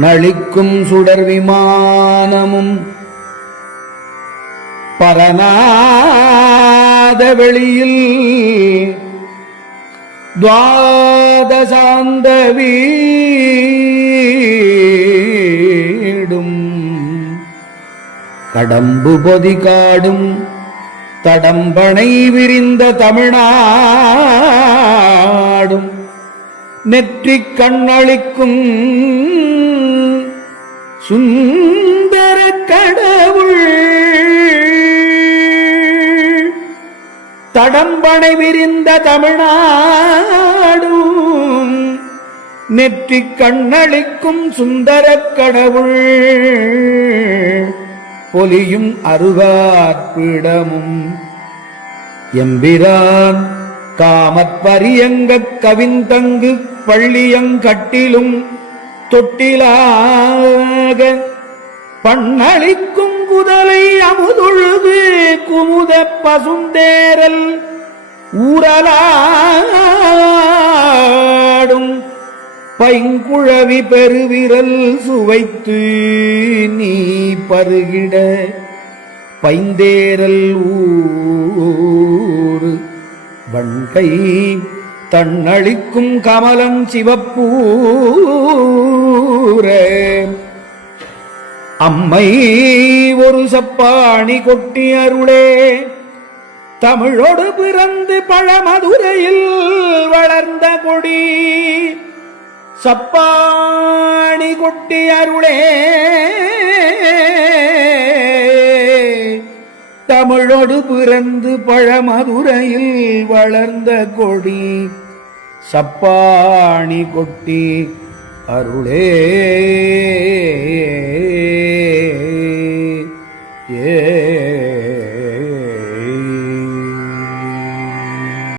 நளிக்கும் சுடர் விமானமும் பரநாத வெளியில் துவாதசாந்த வீடும் கடம்பு பொதி காடும் தடம்பனை விரிந்த தமிழ்நாடும் நெற்றிக் கண்ணளிக்கும் சுந்தர கடவுள். தடம்பனை விரிந்த தமிழ்நாடும் நெற்றிக் கண்ணளிக்கும் சுந்தர கடவுள். பொலியும் அருகாற்பிடமும் எம்பிரான் காமத்பரியங்கக் கவிந்தங்கு பள்ளியங்கட்டிலும் தொட்டிலாக பண்ணளிக்கும் குதலை அமுதொழுது குமுத பசுந்தேரல் ஊரலா பைங்குழவி பெருவிரல் சுவைத்து நீ பருகிட பைந்தேரல் ஊர். வண்கை தன்னளிக்கும் கமலம் சிவப்பூர. அம்மை ஒரு சப்பாணி கொட்டி அருளே. தமிழோடு பிறந்து பழமதுரையில் வளர்ந்த கொடி. சப்பாணி கொட்டி அருளே. தமிழோடு பிறந்து பழமதுரையில் வளர்ந்த கொடி சப்பாணி கொட்டி அருளே.